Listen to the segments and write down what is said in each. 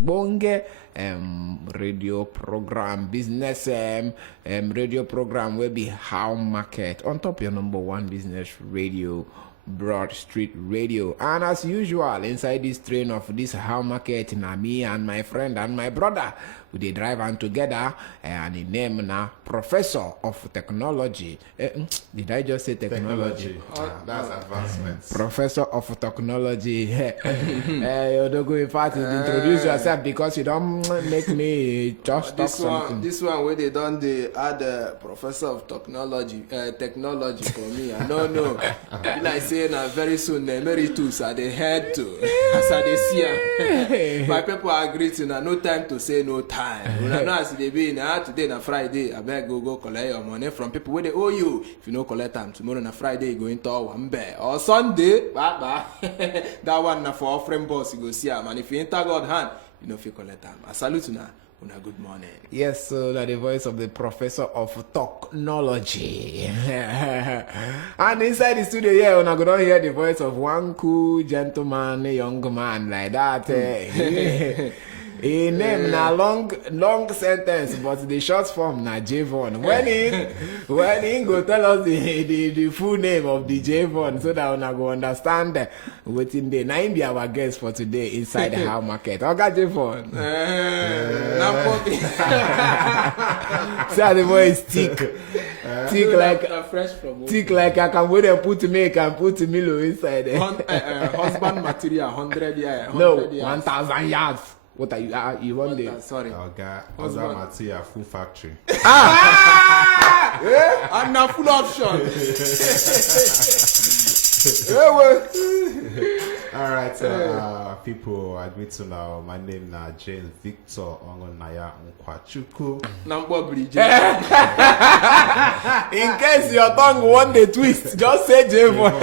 ogbonge radio program, business radio program will be How Market on top your number one business radio, Broad Street Radio. And as usual, inside this train of this How Market, na me and my friend and my brother, we drive on together, and the name now Professor of Technology. Did I just say technology? That's advancement. Professor of Technology. You don't go in fact introduce yourself because you don't make me just talk something. This one where they done they add Professor of Technology for me. I don't know. Like saying very soon emeritus are the head to as I see. My people agree to no time to say no time. When I know as they be now today na Friday, I beg go collect your money from people where they owe you. If you no collect them tomorrow na Friday, you go into one bear or Sunday, that one na for offering boss you go see am. And if you enter God hand, you know if you collect them. I salute you now. Good morning. Yes, so that the voice of the Professor of Technology. And inside the studio here, we're going to hear the voice of one cool gentleman, a young man like that. He name na long sentence, but the short form na Javon. When he go tell us the full name of the Javon, so that we go understand what in the na be our guest for today inside the How Market. Okay, Javon. See the voice thick like I can wait and put me, can put Milo inside there. Husband material 100 yards. No, 1,000 yards. What are you? You want the? Sorry. Husband material full factory. And now full option. All right, people, I greet to now. My name is James Victor Ongonaya Nkwachuku. In case your tongue want the twist, just say Javon.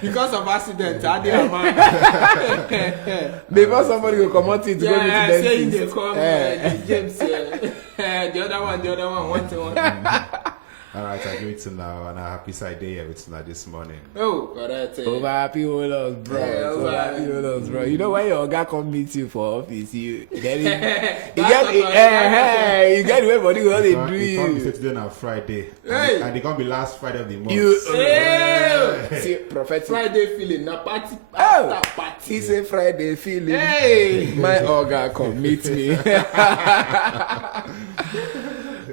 Because of accident, Before somebody will come out, it's going to say they call James. The other one, one to one. All right, I greet to now, and a happy side day with tonight this morning. Oh, correct. Over happy holos, bro. Over happy holos, bro. You know when your guy come meet you for office, you get it. You get the way body what they do you. Come today and Friday, and they come be last Friday of the month. See, prophetic Friday feeling, na party. He say Friday feeling. Hey, my Oga come meet me.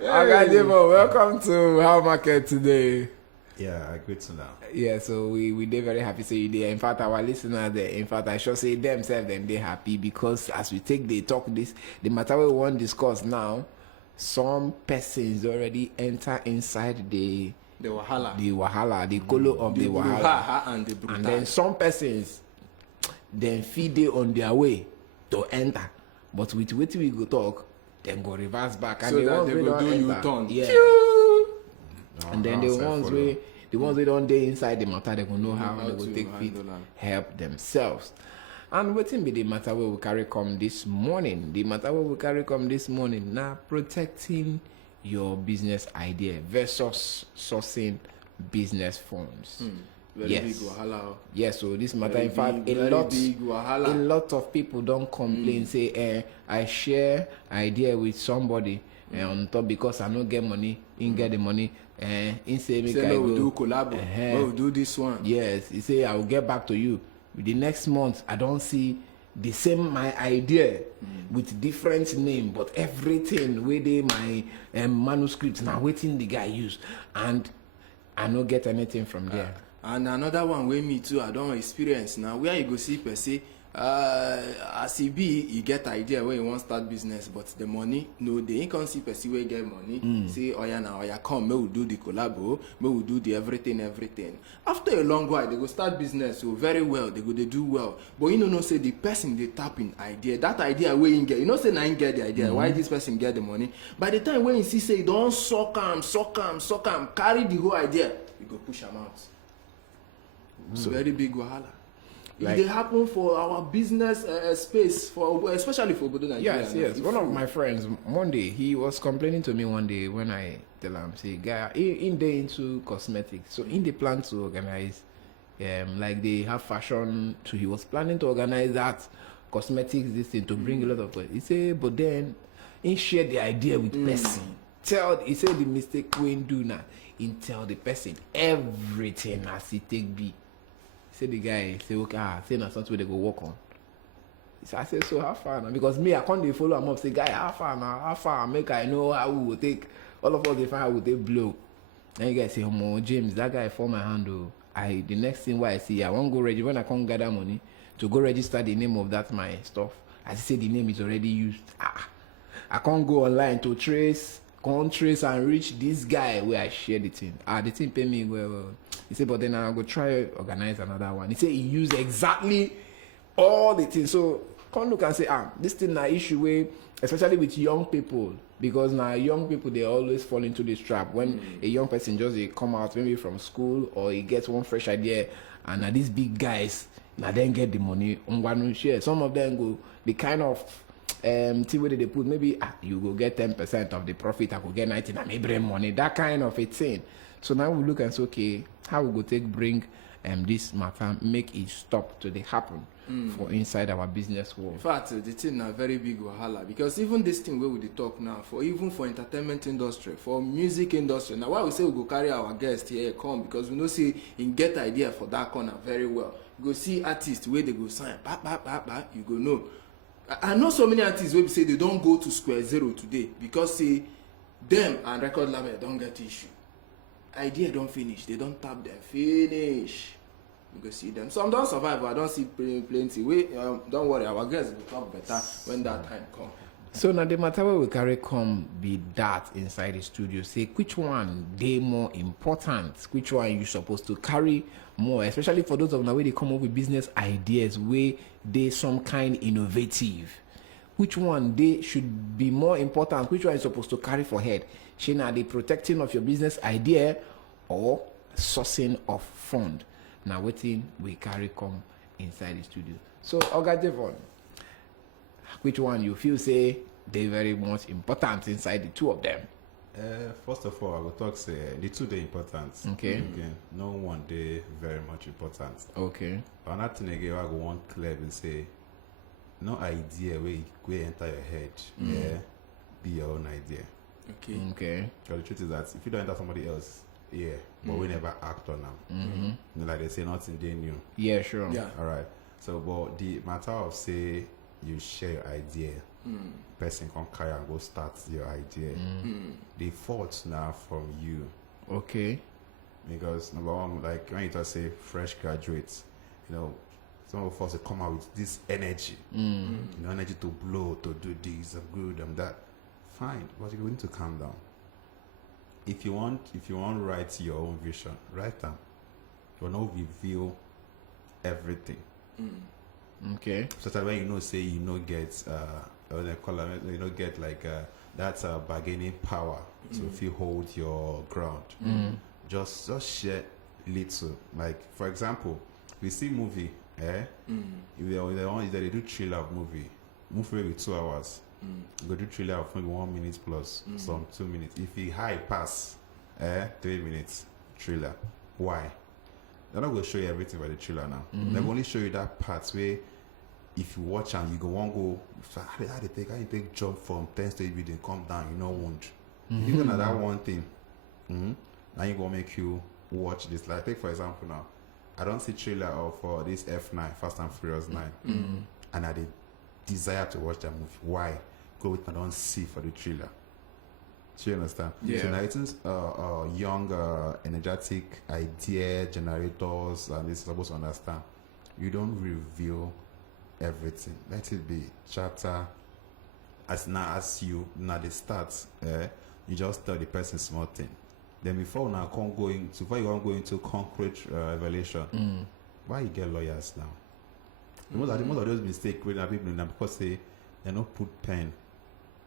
Okay, Jimo, welcome to How Market today. Yeah, I greet to now. Yeah, so we did very happy to see you there. In fact, our listeners there, in fact, I should say themselves, then they happy because as we take the talk this, the matter we want to discuss now, some persons already enter inside the wahala, the color of the wahala, and then some persons then feed it on their way to enter, but with what we go talk, then go reverse back, and so that they will do U-turn. Yeah. And then the ones we don't dey inside the matter, they will know how they will take feet, help themselves. And waiting be the matter where we carry come this morning. The matter where we carry come this morning now, protecting your business idea versus sourcing business funds. Very big wahala. Yes, so this matter, in fact, a lot of people don't complain, say, I share idea with somebody on top because I don't get money, in get the money, in say make I go. We'll do collab, we'll do this one. Yes, he say I will get back to you. The next month, I don't see the same my idea with different name, but everything within my manuscript now waiting the guy use, and I don't get anything from there. And another one where me too, I don't experience now. Where you go see per se, as it be, you get idea where you want start business, but the money, no, the income see per se where you get money. Say, oh yeah, now, oh yeah, come, me will do the collabo, me will do the everything. After a long while, they go start business, so very well, they do well. But you know, say the person they tap in idea, that idea where you get, you know, say now you get the idea, why this person get the money. By the time when you see, say, don't suck him, carry the whole idea, you go push him out. So very big wahala. Like, it happen for our business space, for especially for Obodo Nigeria. Yes. One of my friends, Monday, he was complaining to me one day when I tell him, say, guy, in they into cosmetics, so in the plan to organize, like they have fashion. So he was planning to organize that cosmetics this thing to bring a lot of. He say, but then he share the idea with person. He said the mistake when do now. He tell the person everything as he take be. Say the guy say okay, say na something they go work on. So I say so how far now? Because me I can't dey follow him up say guy how far now? How far? Make I know how we will take all of us dey find how we take blow. Then you guys say, oh James, that guy for my hand oh. The next thing why I see I won't go register when I can't gather money to go register the name of that my stuff. I say the name is already used. I can't go online to trace and reach this guy where I share the thing. The thing pay me well. He said, but then I'll go try organize another one. He said he used exactly all the things. So come look and say, this thing na issue way, especially with young people, because now young people they always fall into this trap when a young person just they come out maybe from school or he gets one fresh idea, and now these big guys now then get the money on one share. Some of them go the kind of thing where they put maybe you go get 10% of the profit, I go get 19 and maybe money, that kind of a thing. So now we look and say, okay, how we go take bring this matter, make it stop to the happen for inside our business world. In fact, the thing na very big wahala, because even this thing where we dey talk now, for even for entertainment industry, for music industry, now why we say we go carry our guest here come, because we know say in get idea for that corner very well. You go see artists where they go sign, you go know. I know so many artists where we say they don't go to square zero today because say them and record label don't get issue. Idea don't finish, they don't tap them finish. You go see them. Some don't survive, but I don't see plenty. Don't worry, our guests will talk better when that time comes. So now the matter where we carry come be that inside the studio. Say which one they more important, which one you supposed to carry more, especially for those of now where they come up with business ideas where they some kind innovative. Which one they should be more important? Which one is supposed to carry for head? Shina, the protecting of your business idea or sourcing of fund? Now waiting we carry come inside the studio. So Oga Devon, which one you feel say they very much important inside the two of them? First of all, I will talk say the two they important. Okay. Again, no one they very much important. Okay. But another thing again, I go one clear and say, no idea where you enter your head. Yeah, be your own idea. Okay. Because the truth is that if you don't enter somebody else, but we never act on them. You know, like they say, nothing they new. Yeah, sure. Yeah. All right. So, but the matter of say you share your idea, person can carry and go start your idea. The fault now from you. Okay. Because number one, like when you just say fresh graduates, you know, some of us come out with this energy, you know, energy to blow, to do this, and good, and that. Fine, but you're going to calm down. If you want to write your own vision, write them. You will not reveal everything. Okay. So that when you know, say you know get what they call it, you know get like that's a bargaining power. So if you hold your ground, just share little. Like for example, we see movie, if they do thriller movie with 2 hours. Go do thriller of maybe 1 minute plus some 2 minutes. If he high pass 3 minutes thriller, why? They're not going to show you everything by the thriller now. They're only show you that part where if you watch and you go one go, how you take jump from 10 stage building, come down, you know wound. If you know that one thing, now you gonna make you watch this. Like take for example now, I don't see trailer of this F9, Fast and Furious 9, and I did desire to watch that movie. Why? Go with I don't see for the trailer. Do you understand? Yeah. So now it's young, energetic idea generators, and it's supposed to understand. You don't reveal everything. Let it be chapter. As you the start, you just tell the person small thing. Then before you go into concrete revelation, why you get lawyers now? Most of those mistakes when people now because they don't put pen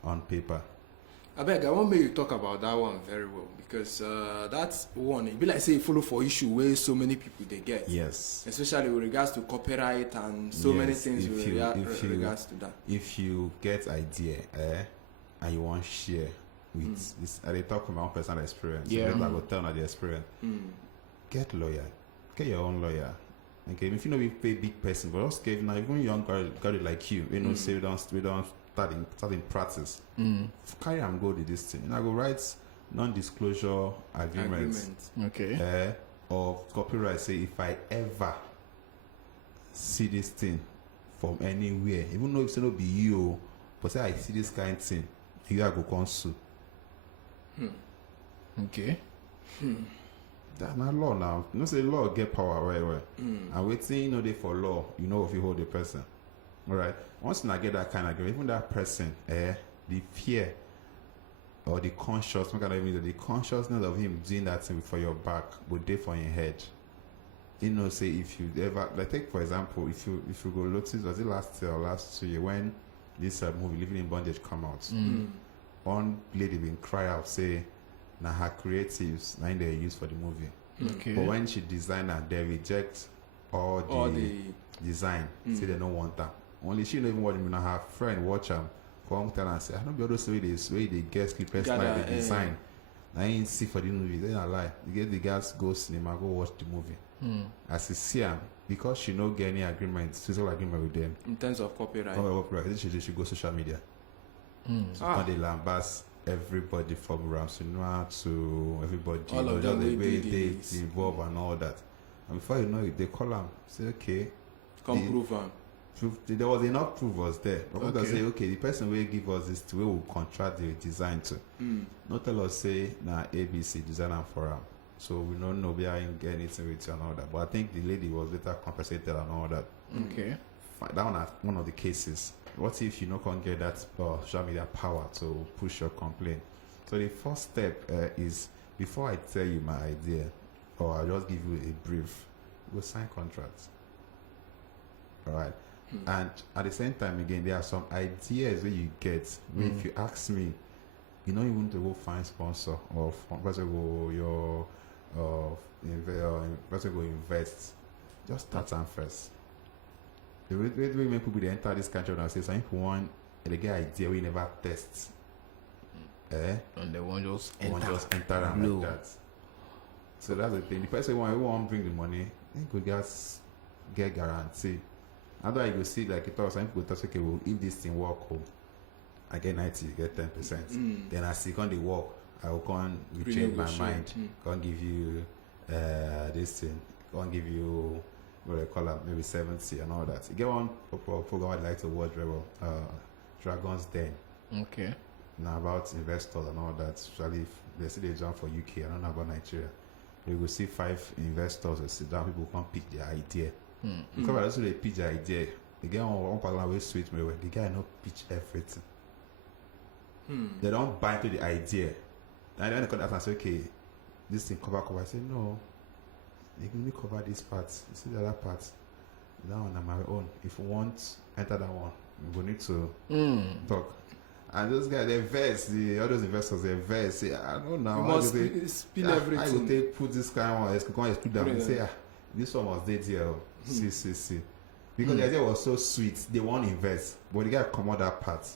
on paper. I beg, I want me to talk about that one very well, because that's one. It be like say follow for issue where so many people they get. Yes. Especially with regards to copyright and so many things with regards to that. If you get idea, and you want share with this, and they talk from my own personal experience. Yeah. So I will tell you the experience. Get lawyer. Get your own lawyer. Okay, if you know we pay big person, but also give now even young girl like you know, say we don't start in practice. Carry and go to this thing. And I go write non-disclosure agreements. Okay. Of copyright. Say if I ever see this thing from anywhere, even though it's not be you, but say I see this kind of thing, you are go come sue. Okay. That's not law now. You know, say law get power right. And waiting, you know, they for law, you know, if you hold the person. All right. Once I get that kind of agreement, even that person, the fear or the the consciousness of him doing that thing for your back would day for your head. You know, say if you ever, like, take for example, if you go notice, was it last year or last 2 years when this movie Living in Bondage come out? One lady been cry out say, now her creatives, now they use for the movie. Okay. But when she design her, they reject all the design. Say they don't want that. Only she don't even want him. Now her friend watch him, come tell her and say, I don't be all those way they get sleepless night they design. I ain't see for the movie. They not lie. You get the guys go cinema, go watch the movie. As you see him, because she no get any agreement, physical agreement with them. In terms of copyright. She should go social media. So when they lambast everybody from Ramsunua to everybody, all of them the way do they this. involve and all that. And before you know it, they call them, say, okay. Come prove them. There was enough proof was there. But Okay. say, okay, the person will give us this to, we will contract the design to. Not tell us, say, now ABC design them for them. So we don't know we ain't get anything with you and all that. But I think the lady was later compensated and all that. Okay. That one of the cases. What if you not can get that social media power to push your complaint? So the first step is, before I tell you my idea, or I'll just give you a brief, go sign contracts. All right. And at the same time, again, there are some ideas that you get where if you ask me, you don't even to go find sponsor or person go your person go invest. Just start them first. The way make people they enter this country and say some people want they get idea we never test. And they won't just enter them like that. So that's the thing. The person who want bring the money, they could just get guarantee. Otherwise you go see like it some people talk okay, well, if this thing work I get 90, you get 10%. Then as you can't work, I will come change my mind. Can't give you this thing, can't give you what I call it, maybe 70 and all that. You get one program I'd like to watch very well, Dragon's Den. Okay. Now about investors and all that. Especially if they see they jump for UK, I don't know about Nigeria. We will see 5 investors who sit down, people come pick their idea. Because that's when they pitch their idea. The guy one partner will sweet me when the guy not pitch everything. They don't buy into the idea. And then they come out and say, okay, this thing cover. I say, no, you can only cover this part. You see the other part. That one on my own. If you want, enter that one. We need to talk. And those guys, they vex. All those investors, they vex. Say, I don't know. You must spin everything. I will take put this kind of one. Let's go and exclude them. And say, this one was dead here. See. Because the idea was so sweet. They won't invest. But the guy come out that part.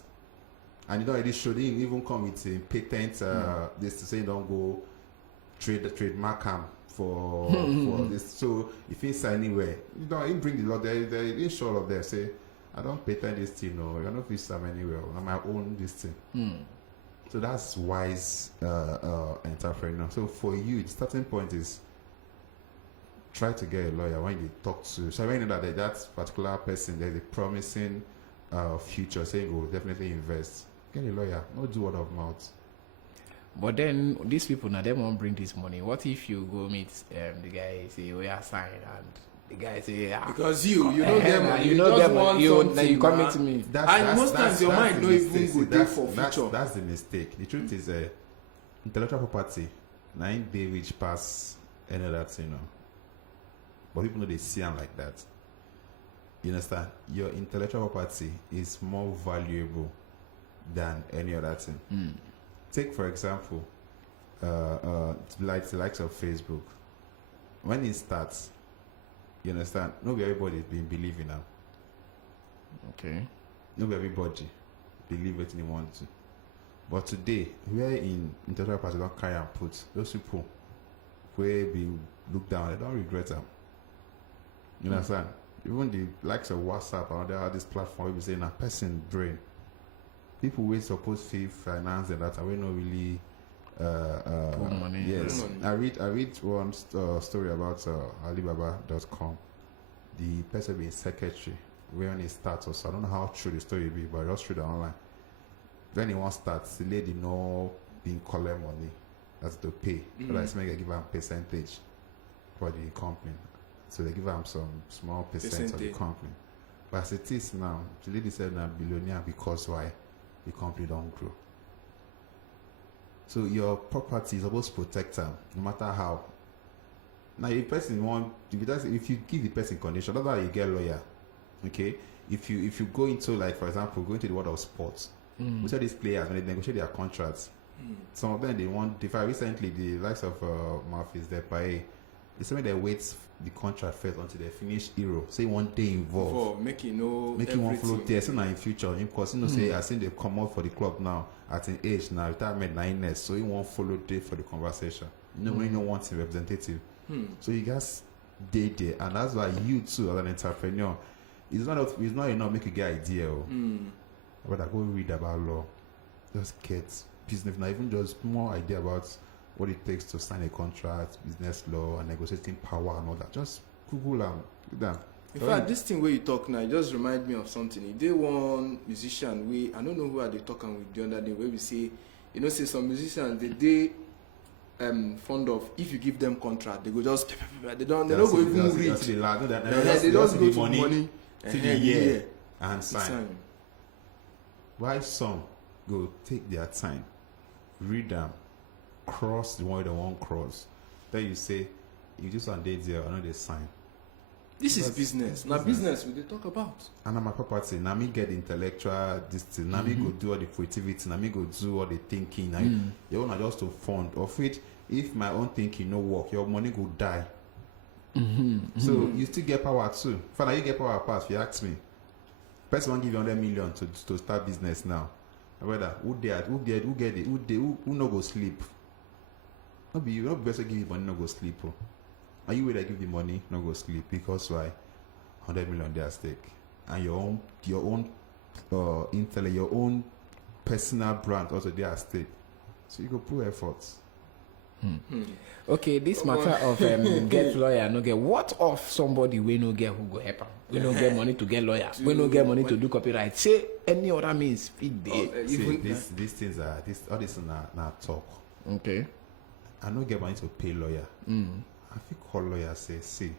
And you don't already show, they didn't even come with a patent this to say don't go trademark them for this. So if it's anywhere, you don't even bring the law there, they show all of them say, I don't patent this thing, no, you're not fix them anywhere, on my own this thing. So that's wise entrepreneur. So for you, the starting point is try to get a lawyer when you talk to. So when you know that particular person, there's a promising future, saying will definitely invest. Get a lawyer, not do word of mouth. But then these people now they won't bring this money. What if you go meet the guy say we are signed and the guy say because you don't get money, you know just them want you something, you come to me. And most times your mind don't even go there for future. That's the mistake. The truth is intellectual property, 9 day which pass any other thing, but people know they see them like that. You understand? Your intellectual property is more valuable than any other thing. Take for example, like the likes of Facebook. When it starts, you understand? Not everybody is being believing now. Okay. Not everybody believe what they want to. But today, where in intellectual property don't carry and put, those people who be looked down, they don't regret them. You understand? Even the likes of WhatsApp and other this platform, we say a person brain. People we suppose to finance and that we not really. Put money. Yes, Put money. I read one story about Alibaba.com. The person being secretary, when he starts, so I don't know how true the story be, but I just read it online. When he wants starts, the lady know being collect money, that's to pay. Mm. So that's make they give him percentage for the company. So they give him some small percent of the company. But as it is now, the lady said now billionaire because why? The company don't grow. So your property is supposed to protect them, no matter how. Now, if person want, if you give the person condition, that's why you get a lawyer. Okay, if you go into, like, for example, go into the world of sports, most of these players when they negotiate their contracts, some of them they want. Recently, the likes of Memphis Depay, they say they wait the contract first until they finish Euro. Say one day involved. For making One float there. So now in future, because say I think they come out for the club now at an age now retirement 9 so he won't follow day for the conversation. When you want a representative. So you guys day there, and that's why you too as an entrepreneur, it's not enough make you get idea. But I go read about law, just get business, not even just more idea about what it takes to sign a contract, business law, and negotiating power and all that. Just Google and do that. In fact, this thing where you talk now, it just remind me of something. If they one musician, I don't know who are they talking with the other day, where we say, say some musicians they fond of, if you give them contract, they go just they don't go even read. They just go to money to the year and sign. Why some go take their time, read them, cross the one they won't cross. Then you say, you just on day there, I know they sign. This is business. Now business we talk about. And my property. Now me get intellectual this thing. Now me go do all the creativity. Now me go do all the thinking. Now you wanna just to fund of it. If my own thinking no work, your money go die. So you still get power too. Father, you get power pass. If you ask me, person want give you 100 million to start business now. Brother, who get it? Who no go sleep? Not best to give you money, no go sleep. Are you where I give the money, no go sleep? Because why? 100 million there at stake, and your own intellect, your own personal brand also there at stake. So you go put efforts. Okay, this matter of get lawyer, no get. What of somebody we no get who go help him? We no get money to get lawyer. We no get money to do copyright. Say any other means fit there. See, these things are all this na talk. Okay. I don't get money to pay lawyer. I think call lawyer say, see,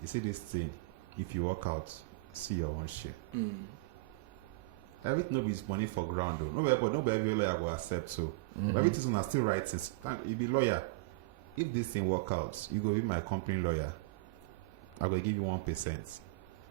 you see this thing, if you work out, see your own share. Everything no be money for ground though. Nobody every lawyer will accept so. But everything are still writing. You be lawyer. If this thing work out, you go be my company lawyer. I go give you 1%,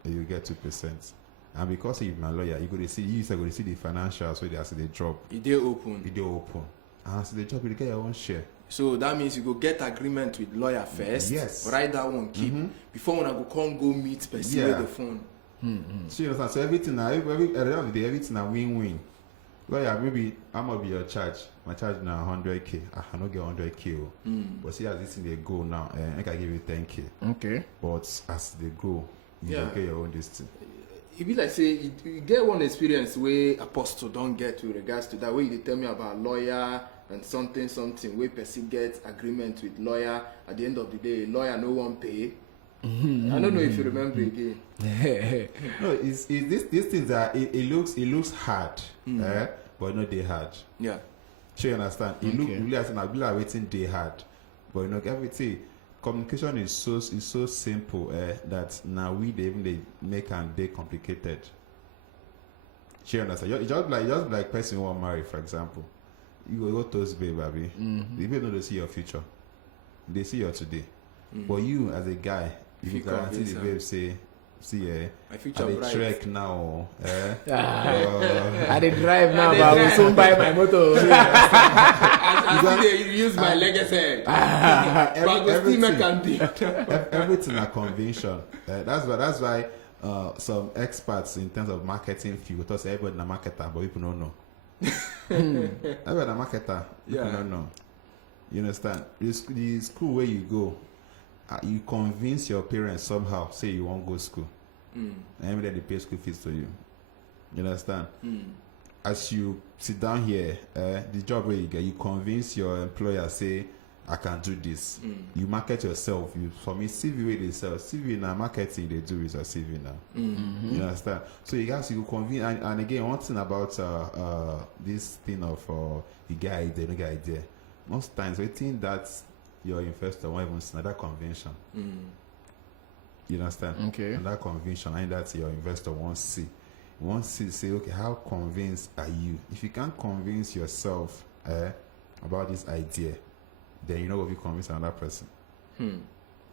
and you get 2%. And because you be my lawyer, you go to see the financials where they as they drop. It they open. And as they drop, you get your own share. So that means you go get agreement with lawyer first. Yes. Write that one, keep. Before when I go meet person with the phone. So you understand? So everything now, every at the end of the day, everything now win-win. Lawyer, maybe I'm gonna be your charge. My charge now 100k. I don't get 100k. But see as this thing they go now, I can give you 10k. Okay. But as they go, you will get your own distance. It be like say you get one experience where Apostle don't get with regards to that. Where you tell me about lawyer and something where person get agreement with lawyer. At the end of the day, lawyer no one pay. I don't know if you remember again. No, it's these things are it looks hard, but not they hard. Yeah. Sure, you understand? It look really as I be like waiting they hard, but everything communication is so simple that now they make and they complicated. Sure, you understand? It's just like person who want marry, for example. You go toast babe, baby. The babe don't see your future. They see your today. But you as a guy, if you guarantee the babe say, my future I bright. trek now, I dey drive now, but I will soon buy my motor. I use my legacy. Everything a convention. That's why some experts in terms of marketing feel to say everybody na marketer, but people don't know. Everybody na marketer, people don't know. You understand? The school where you go, you convince your parents somehow, say you won't go school. And then they pay school fees to you. You understand? As you sit down here, the job where you get, you convince your employer, say, I can do this. You market yourself. For me, CV way they sell. CV now, marketing they do is a CV now. You understand? So you guys, you convince, and again, one thing about this thing of you get idea, no get idea. Most times, we think that your investor won't even see that convention. You understand? Okay. And that convention, and that your investor won't see. Won't see, say, okay, how convinced are you? If you can't convince yourself about this idea, then you know what you convince another person.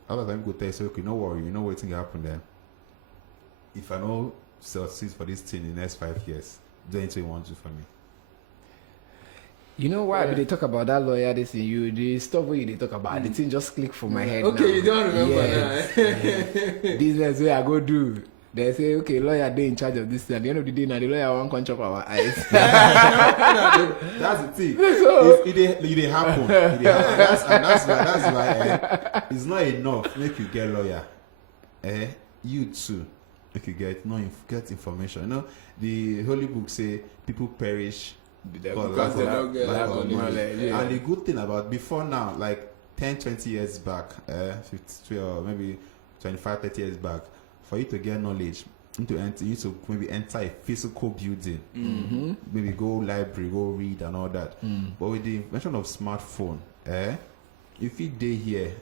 Other time you go tell you, say, okay, no worry, you know what's going to happen then. If I know succeed for this thing in the next 5 years, then it's what you want to do for me. You know why they talk about that lawyer? This thing, the stuff where they talk about, the thing just click for my head. Okay, now. you don't remember Yes. Business where I go do. They say, okay, lawyer, they in charge of this thing. At the end of the day, now the lawyer won't come chop our eyes. That's the thing. It happen. And that's why it's not enough make you get lawyer. You too make you get get information. You know, the Holy Book say people perish because they don't get lack lack of of knowledge. Yeah. And the good thing about before now, like 10-20 years back, 50 or maybe 25-30 years back, for you to get knowledge, you need to maybe enter a physical building, maybe go library, go read and all that. But with the invention of smartphone, if you day here,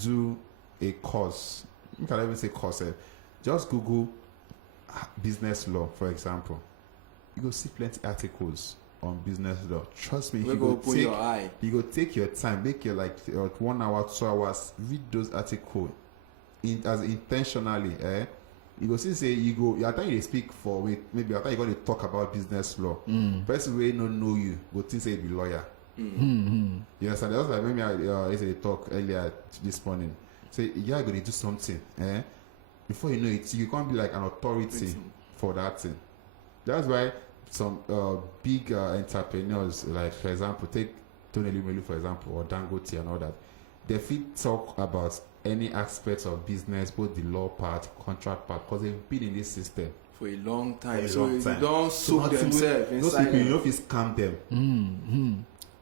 do a course, you can even say course, just Google business law, for example. You go see plenty articles on business law. Trust me, We go open your eye. you go take your time, make your 1 hour, 2 hours, read those articles as intentionally. You go see say you go. At time you speak for maybe at time you go to talk about business law. Person wey no know you go think say you be lawyer. You understand? That's like maybe I say talk earlier this morning. Say you are going to do something. Before you know it, you can't be like an authority for that thing. That's why some big entrepreneurs, like for example, take Tony Elumelu for example, or Dangote and all that, they fit talk about any aspects of business, both the law part, contract part, because they've been in this system For a long time. for a So long you time. don't soak nothing themselves those inside. people, you know, if you scam them.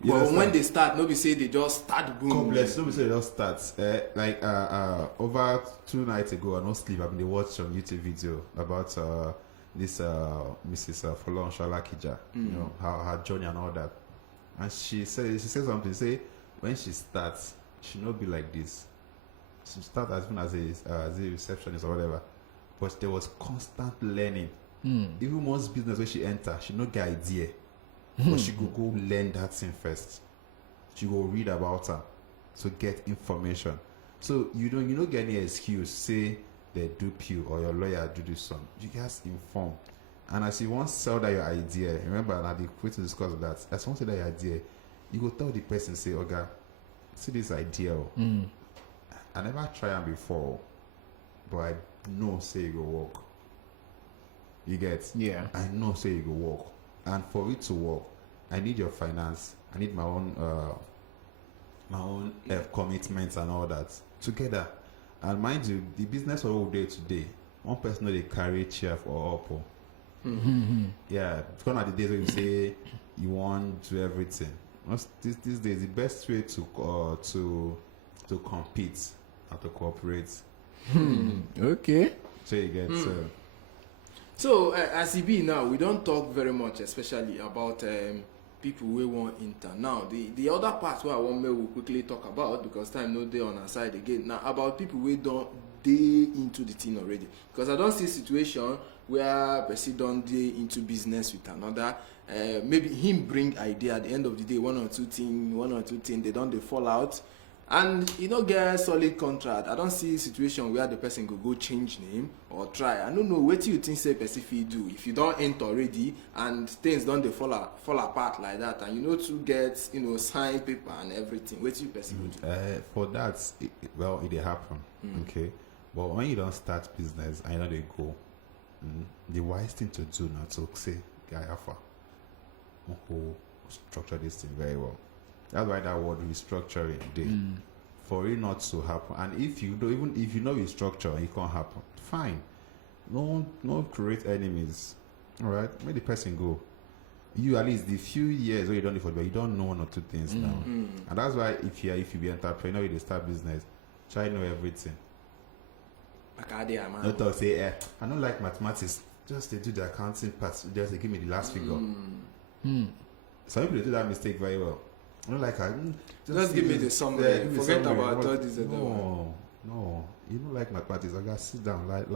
You But when understand? they start, nobody say they just start boom. God bless. Nobody say it just starts. Over 2 nights ago, I no sleep. I've been watching some YouTube video about this Mrs. Folon Shalakija. You know how her journey and all that. And she said something. Say when she starts, she not be like this. She start as even as a receptionist or whatever. But there was constant learning. Even most business where she enter, she no get idea. But she go learn that thing first. She go read about her to get information. So you don't get any excuse say they dupe you or your lawyer do this one. You guys inform. And as you want to sell that your idea, remember now the way to discuss that. As you want to sell that your idea, you go tell the person, say, Oga, see this idea. I never tried them before, but I know say it go work. You get? Yeah. I know say it go work. And for it to work, I need your finance. I need my own commitments and all that together. And mind you, the business all day today, one person they carry chair for up. Yeah, it's gonna the days where you say you want to do everything. These days, the best way to compete and to cooperate. Okay. So you get. So as e be now, we don't talk very much, especially about people wey wan enter. Now the other part wey I wan make we quickly talk about, because time no dey on our side again, na about people wey don dey into the thing already. Because I don see situation where person don dey into business with another, maybe him bring idea, at the end of the day one or two thing they don dey fall out, and e no get solid contract. I don see situation where the person go change name or try. I no know wetin you think say person fit do if you don enter already and things don dey fall apart like that, and you no too get sign paper and everything. Wetin person go do? For that, it dey happen. Okay, but when you don't start business and you know they go, the wise thing to do now to say, guy, alpha, who structure this thing very well. That's why that word restructuring dey for it not to happen. And if you don't, even if you know your structure, it can't happen. Fine. No create enemies. All right, make the person go. You at least the few years where you don't live for, but you don't know one or two things now, and that's why if you be entrepreneur, you start business, try know everything. Not talk say, I don't like mathematics. Just they do the accounting part. Just they give me the last figure. Some people do that mistake very well. I don't like just give me the summary. Forget about all this. No, you don't like mathematics. I gotta sit down like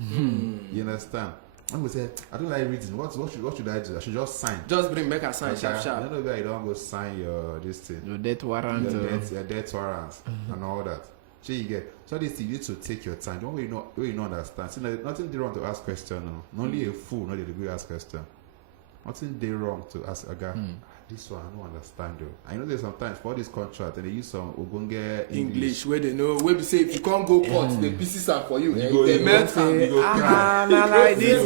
You understand? I would say, I don't like reading. What should I do? I should just sign. Just bring back a sign, sharp. I don't know where you don't go sign your this thing. Your death warrant. Your death warrants and all that. So you get this thing, you need to take your time. Don't you not understand. See, nothing wrong to ask question. No. Only a fool not to ask question. Nothing wrong to ask a guy. This one I don't understand though. I know there's sometimes for this contract and they use some Ogonge English where they know where we say if you can't go court, the pieces are for you. They melt and you go like this.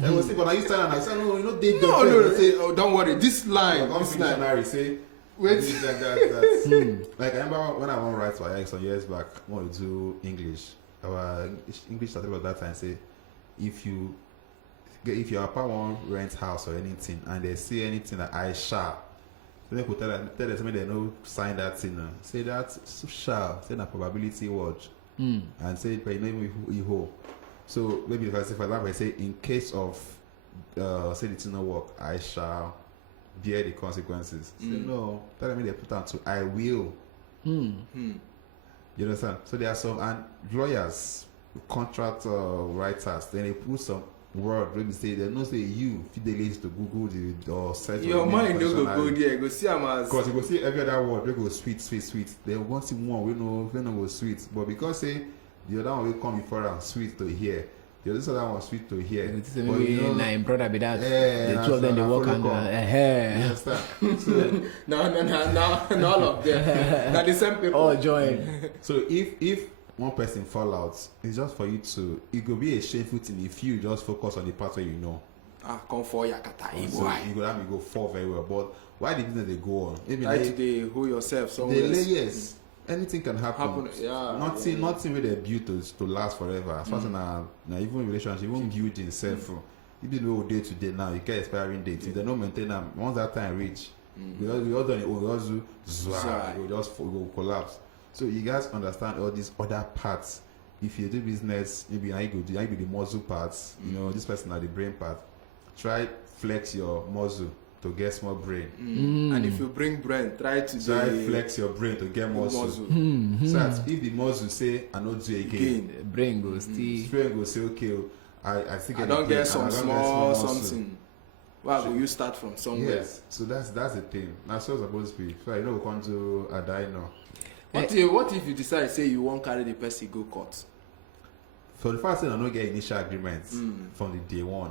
They will say, but I used to and I said, no, you know they no, don't worry. This line, this line. Say, wait. That. Like I remember when I want to write for IX some years back, I want to do English. Our English started at that time say, if your papa won't rent house or anything and they see anything that I shall, so they could tell them something they no sign that thing. Say that shall, say that probability word, and say by name you so maybe if I say for example I say in case of say the thing no work, I shall bear the consequences. Say no, tell them they put down to I will. You understand? So there are some and lawyers, contract writers, then they put some word when we say they don't say you feed the ladies to Google the or search your mind no go there go see them as because you go see every other word they go sweet they won't see one we no go sweet but because say the other one will come before and sweet to hear the other one sweet to hear but you know na im brother be that the two of them they work and you understand so no all of them na the same people all join so if one person fall out, it's just for you to. It could be a shameful thing if you just focus on the part where you know. Come for Yakata. So you go fall very well. But why the business they go on? Maybe they hold yourself somewhere. Yes. Anything can happen. Yeah. Nothing with a build to last forever. As far as now even relationship, even building self. Even though day to day now, you get expiring date. If they don't maintain them, once that time reach, we all done it. We just will collapse. So you guys understand all these other parts. If you do business, maybe I be the muscle parts. You know, this person are the brain part. Try flex your muscle to get small brain. And if you bring brain, try flex your brain to get muscle. So that if the muscle say I not do again, brain goes still. Brain go say okay, I think I don't get some small something. Why will you start from somewhere? Yes. So that's the thing. Now so supposed to be. So you know we come to a die now. What if you decide say you won't carry the person go court? For the first thing, I don't get initial agreements from the day one.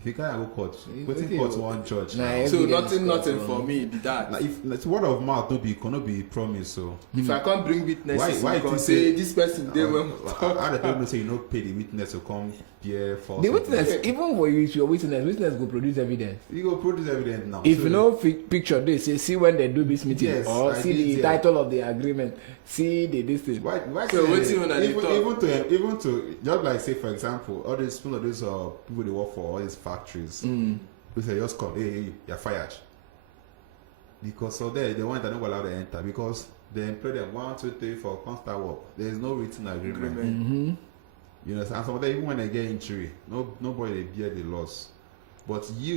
If you can't go court, waiting court one judge. So nothing for me be that. Like if word of mouth cannot be promised. So if I can't bring witnesses, why you can say this person they will. How the people say you not pay the witness to come here for the witness even for your witness go produce evidence. You go produce evidence now. If you know picture this, see when they do this meeting, yes, or see the title of the agreement, see the this thing. Why so even to just like say for example, all these people they work for all these factories. We say just come, hey, you're fired. Because so they want to not allow them to enter because they employ them 1, 2, 3 for constant work. There is no written agreement. You know, and some of them even when they get injury, nobody bear the loss. But they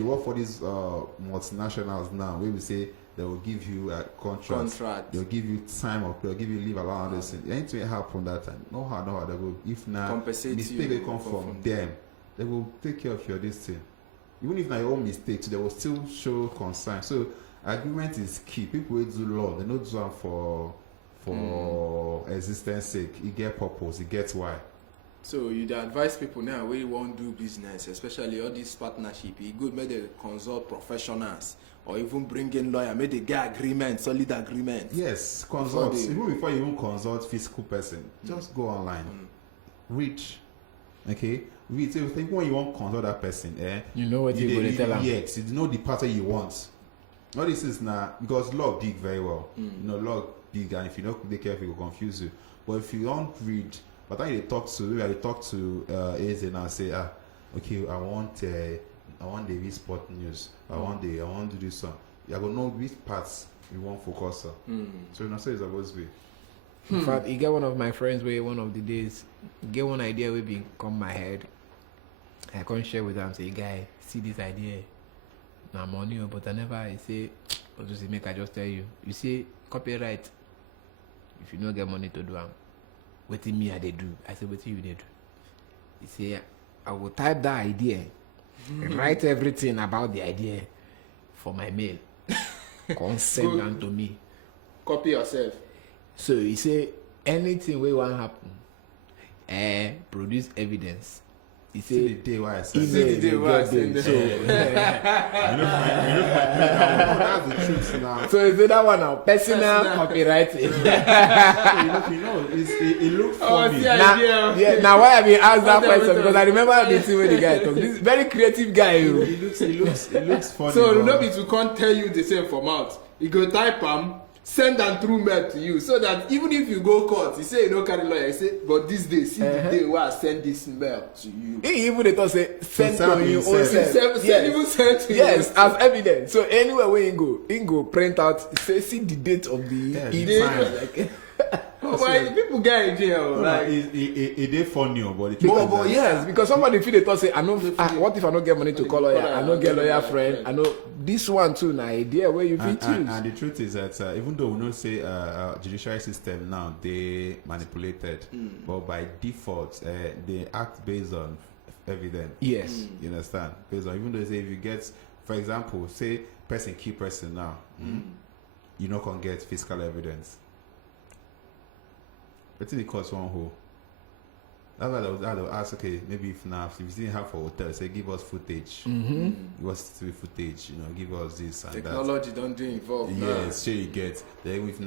work for these multinationals now, where we say they will give you a contract. They'll give you time or they'll give you leave allowance. This thing. Anything happen that time, no how they will. If not, mistake they come from them, they will take care of your this thing. Even if not your own mistakes, they will still show concern. So agreement is key. People will do law, they don't do them for existence sake. It get purpose, it gets why. So you advise people now where you won't do business, especially all this partnership. It good make they consult professionals or even bring in lawyer, make they get agreement, solid agreement. Yes, consult. Even before you even consult physical person, just go online, reach. Okay, read. So think when you want to consult that person, you know what you're going to tell them. Yes, you know the pattern you want. All this is now because law big very well. You know law big, and if you don't take care, it will confuse you. But if you don't read, but then you talk to, maybe I talk to AZ and say, okay, I want the sport news. I want to do some. You gonna know which parts you want focus on. So that's how it's supposed to be. In fact, you get one of my friends where one of the days get one idea will be come my head. I can't share with them. Say, guy, see this idea. Now money, but I never. I say, what does it make? I just tell you. You see, copyright. If you don't get money to do them, what me I they do? I say, what you they do? You say, I will type that idea, and write everything about the idea for my mail. Send them to me. Copy yourself. So you say anything we want happen, produce evidence. You say See the day why I said email the day they why I get send them. them. So that's the truth now. so you say that one now personal copywriting. It looked Oh, funny. see, Now, idea. yeah, now why have you asked that Wait, question? wait, Because I remember the thing where the guy talk. This very creative guy. You. It looks funny. So but- no be to can't tell you the same format. You go type send them through mail to you, so that even if you go court, you say you no carry lawyer, you say, but this day, see the day where I send this mail to you. He even they talk say send send to to you himself. own self. Send even send to Yes, you. as evidence. So anywhere where he go print out, say see the date of the Yeah, the email. time. Like, Oh, why people get in jail? Like, Like, it is funny, but the truth But, is but that- yes, because somebody feel they thought say, what if I don't get money to call lawyer? I don't get lawyer friend. I know this one too. Now idea where you fit and, choose. and the truth is that even though we know say judiciary system now they manipulated, but by default they act based on evidence. Yes. You understand? Based on, even though say if you get, for example, say person kill person now, you not can get physical evidence. But it costs one whole. That's why I will ask, okay, maybe if you didn't have for hotel, say give us footage. Give us TV footage, give us this and technology don't do involved. that. Yes, sure you get. Then if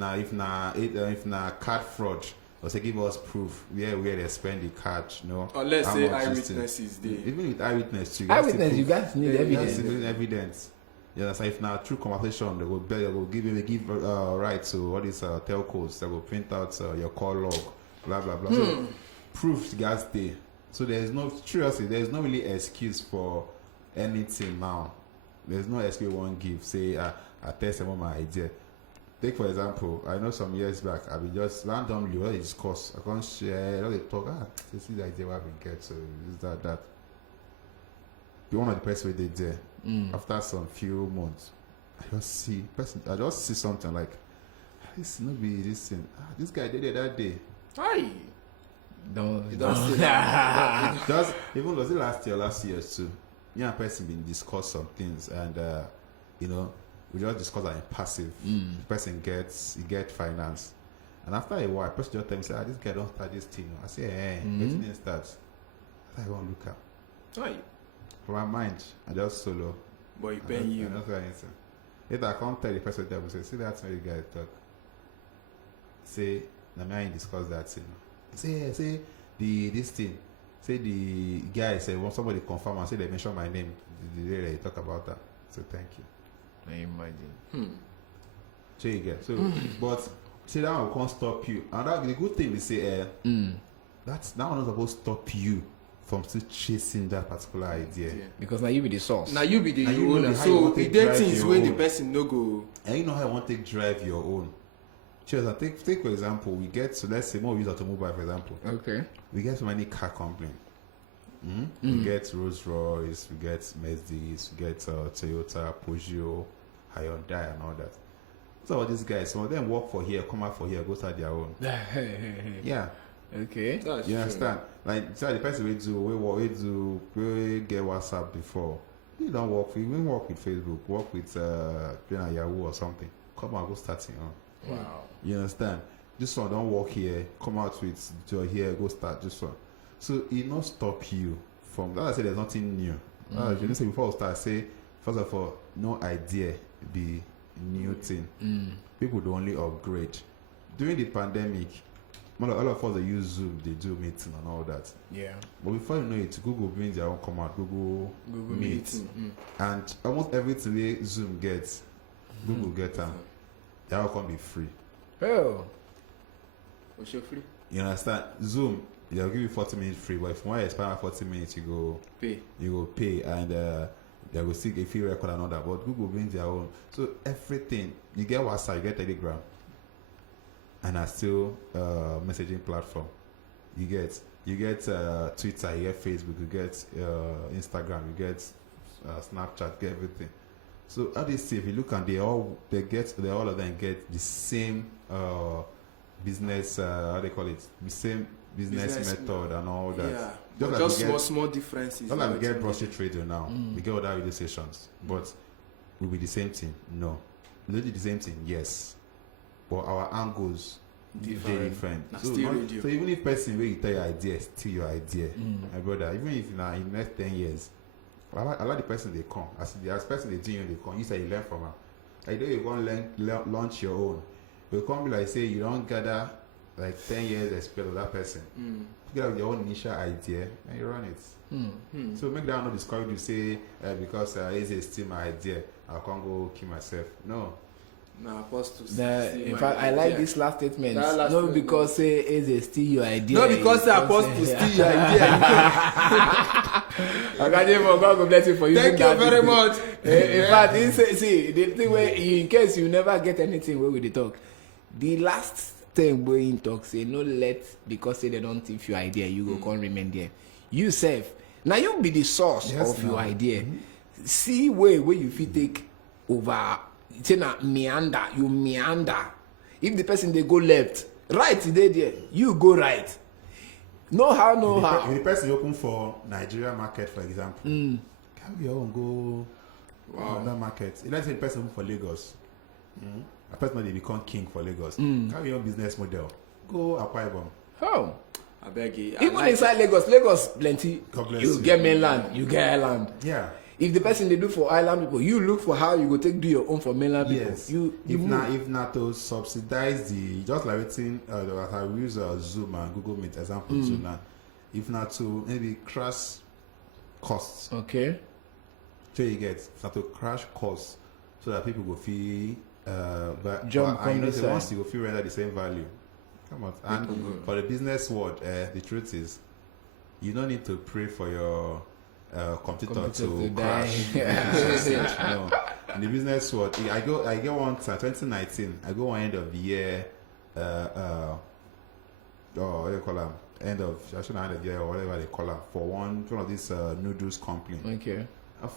na card fraud, or say give us proof where they spend the card, Unless how say much this thing. eyewitnesses dey. Even with eyewitness, you Eyewitness, you guys need Yeah, evidence. need evidence. Yeah, so if now true conversation, they will give right to what is telcos. They will print out your call log, blah blah blah. So proofs gas day. So there's no really excuse for anything now. There's no excuse one give. Say I tell someone my idea. Take for example, I know some years back I've been just randomly what they discuss. I can't share. They talk. This is the idea what we get. So is that. Be one of the person we did there. After some few months, I just see something like this. No be this thing. This guy did it that day. Aye. Don't. Don't say that. Just even was it last year too. Me and person been discuss some things and we just discuss that in passive. The person get finance, and after a while, person just tell me say, this guy don't start this thing. I say, let's didn't start. I won't look up. Aye. For my mind, I just solo. But he paying you. I don't say anything. Later, I can't tell the person that will say, see that's where you guys talk. Say, na me and discuss that thing. Say this thing. Say the guy say when somebody confirm and say they mention my name the day they talk about that. So thank you. I imagine. So you get but say that one can't stop you. And that the good thing they say that one is supposed to stop you from still chasing that particular idea. Because now you be the source. Now you be the Now you know owner. how you So want to if there drive things your where the own. person no go. And you know how I want to drive your own. Cheers, take for example, we get to let's say more use automobile for example. Okay. We get so many car company. We get Rolls Royce, we get Mercedes, we get Toyota, Peugeot, Hyundai, and all that. So all these guys, some of them work for here, come out for here, go start their own. Yeah, Okay. That's you true. understand? Like, so the person we get WhatsApp before. You don't work. We even work with Facebook, work with Yahoo or something. Come out, go start your own. Wow. You understand? This one don't work here. Come out with your here. Go start this one. So it not stop you from that. I say there's nothing new. You know, say before we start, say first of all, no idea the new thing. People do only upgrade. During the pandemic, all of us they use Zoom. They do meeting and all that. Yeah. But before you know it, Google brings their own command. Google Meet, and almost everything we Zoom gets, Google get them. They all can be free. Oh. What's your free? You understand? Zoom, they'll give you 40 minutes free, but if you want to expire 40 minutes, you go pay, and they will see if you record and all that. But Google brings their own. So everything, you get WhatsApp, you get Telegram, and are still messaging platform. You get Twitter, you get Facebook, you get Instagram, you get Snapchat, get everything. So how do you see, if you look and all of them get the same business, how they call it, the same business method and all that. Yeah. Just small differences. Not like we get grocery trading now. We get other radio stations, but will be the same thing? No. Will it be the same thing? Yes. But our angles very different. So even if person where you tell your idea, still your idea, my brother. Even if in the next 10 years, I like the person they come. As the person they do, they come. You say you learn from her. Like you want to launch your own. You come be like say you don't gather like 10 years experience of that person. You have your own initial idea and you run it. So make that not discourage you say because Eze steal my idea, I can't go kill myself. No. Nah, apostle. In fact, I like this last statement. Not because say Eze steal your idea. Not because the apostle steal your idea. God will bless you for using Thank you very much. In fact, see the thing where in case you never get anything where we dey talk, the last thing where in talk say no let because say they don't thief your idea you go come remain there. You self now you be the source of your idea. See where you fit take over. Say na meander, you meander. If the person they go left, right they there, you go right. Know how. If the person open for Nigeria market, for example, can we all go that market? Let's say the person open for Lagos. A person they become king for Lagos. Carry your business model. Go Akwa Ibom. Oh. I beg you. Even inside Lagos plenty. You get mainland, you get island. Yeah. If the person they do for island people, you look for how you go do your own for mainland people. Yes. If not to subsidize the just like everything I use Zoom and Google Meet example. So now, if not to maybe crash costs. Okay. So you get not to crash costs so that people will feel jump on the side. Once you will feel render the same value. Come on. And for the business world, the truth is you don't need to pray for your computer to crash. No. In the business world, I get one 2019. I go one end of the year. What do you call them? End of the year or whatever they call them for one of these noodles company. Okay.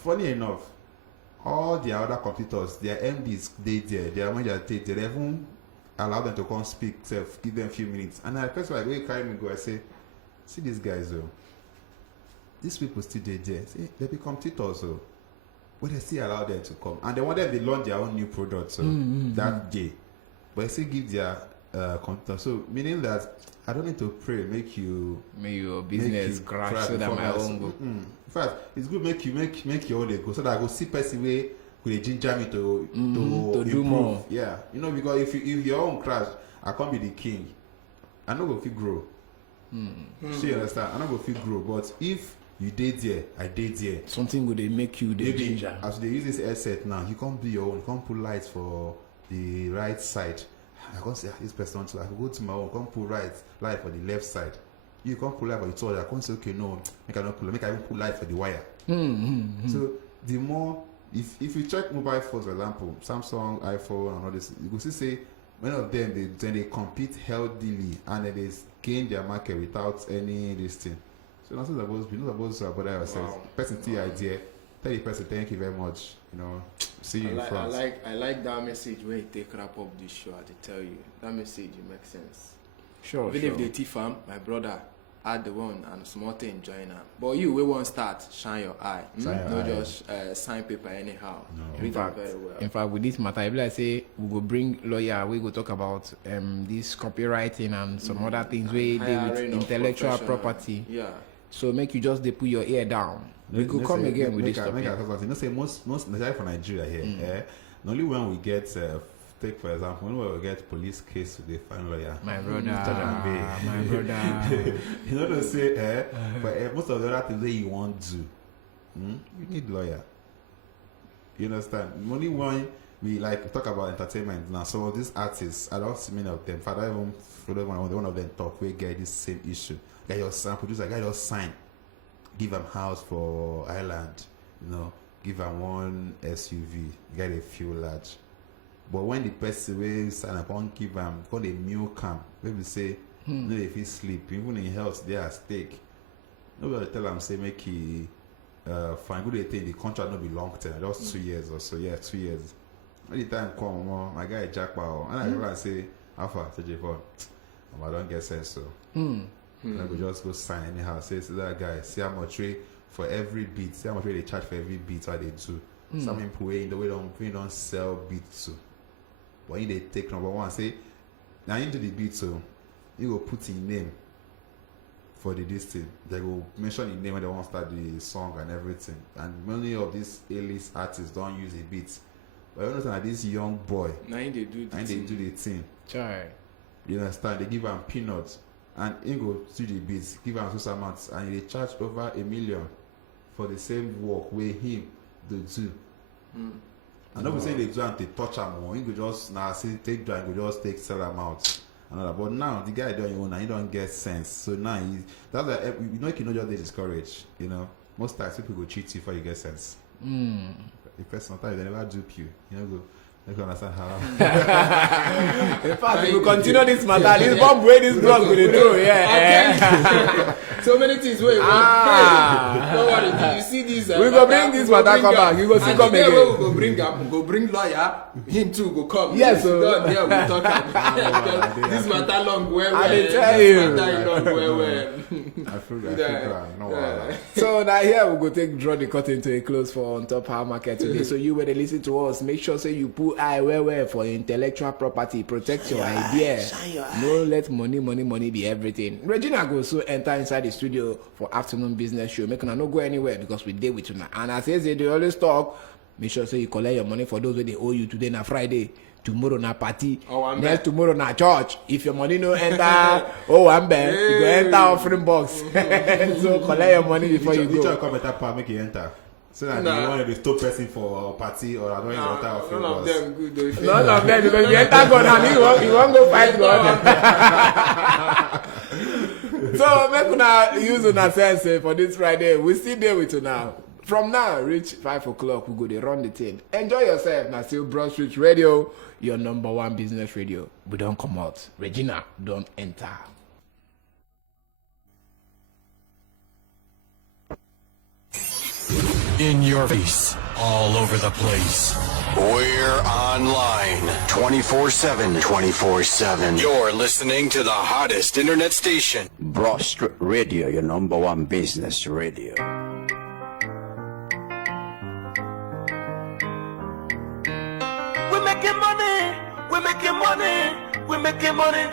Funny enough, all the other competitors, their MDs, their managers, they even allow them to come speak, give them a few minutes. And I person like, where carry me go, I say, see these guys though. These people still there. See, they become tutors, so but they still allow them to come, and they want them to launch their own new product, so that day. But they still give their computer. So meaning that I don't need to pray make your business crash so that my own go. In fact, it's good make your own go so that I go see person way will ginger me to do more. Yeah, because if your own crash, I can't be the king. I know go fit grow. So you understand? I know go fit grow, but if you did there, I did there. Something would they make you the ginger. As they use this headset now, you can't be your own. You can't put lights for the right side. I can't say this person too. I can go to my own. Can't put light for the left side. You can't put light for the two other. I can't say okay no. Make I not put. Make I even put light for the wire. So the more if you check mobile phones, for example, Samsung, iPhone, and all this, you will see say many of them they compete healthily and they gain their market without any this thing. So not supposed to bother yourself. Person see your idea, tell the person thank you very much. See you in front. I like that message when you take wrap up this show. I tell you that message it makes sense. Sure. Even if they thief am, my brother add the one and small thing join am. But you we won't start shine your eye. Just sign paper anyhow. No. Read that very well. In fact, with this matter, if I say we go bring lawyer, we go talk about this copywriting and some other things where they with intellectual property. Yeah. So make you just put your ear down. We could come again with this topic. Say most especially for Nigeria here, only when we get take for example when we get police case they find lawyer. My brother. You know to say but most of the other things that you want to do, you need lawyer. You understand? Only when we talk about entertainment now. Some of these artists, I don't see many of them. I don't even follow one of them talk. We get this same issue. Guy just sign producer. Guy just sign. Give him house for Island. You know, give him one SUV. Get a few large. But when the person will sign up, on give him call a meal camp. Maybe say no, if he sleep, even in health, they are at stake. Nobody tell him say make he find good thing. The contract not be long term, just 2 years or so. Yeah, 2 years. When the time come, my guy jackpot, and I remember say, Alpha, TJ4, I don't get sense so. I go just go sign anyhow. Say to that guy, see how much rate for every beat, see how much rate they charge for every beat. What they do. Some people way in the way don't sell beats to. But when they take number one, say now into the beat so you go put in name for the this thing. They will mention the name when they want to start the song and everything. And many of these A-list artists don't use the beats. But you understand that this young boy, Now they do the thing. Chai. You understand? They give him peanuts and he go to the beats, give him social amounts, and they charge over $1 million for the same work where him they do. And not be say they do and they touch him more. He go just say take drive, go just take sell them out. But now the guy don't own and he don't get sense. So now that's why you know you cannot just be discouraged. You know, most times people go cheat you before you get sense. The person sometimes they never dupe you. You know, you can understand how. In fact, we will continue this matter. This bomb where this blog will do. Yeah. So many things where hey, don't worry. You see this. We go bring this matter come back. You go see come again. We go bring lawyer. Him too go come. Yes. So there we talk. This matter long well. I tell you. Matter long well. I feel no. So now here we go draw the curtain to a close for On Top How Market today. So you when they listen to us, make sure say you put eye where for intellectual property, protect your idea. No let money be everything. Regina go so enter inside the studio for afternoon business show. Make una no go anywhere because we dey with you now. And as they always talk, make sure say you collect your money for those who they owe you today na Friday. Tomorrow na party, next tomorrow na church. If your money no enter, you go enter offering box. So collect your money before you go. Come better part make you enter. So that you want to stop person for a party or I don't enter offering box. None of them good though. None of them because if you enter God and you won't go fight God. So make una use una sense for this Friday. We still there with you now. From now, reach 5 o'clock, we go to run the thing. Enjoy yourself. Now, still Broad Street Radio, your #1 business radio. We don't come out. Regina, don't enter. In your face, all over the place. We're online 24/7. 24/7. You're listening to the hottest internet station. Broad Street Radio, your #1 business radio. We're making money. We're making money. We're making money.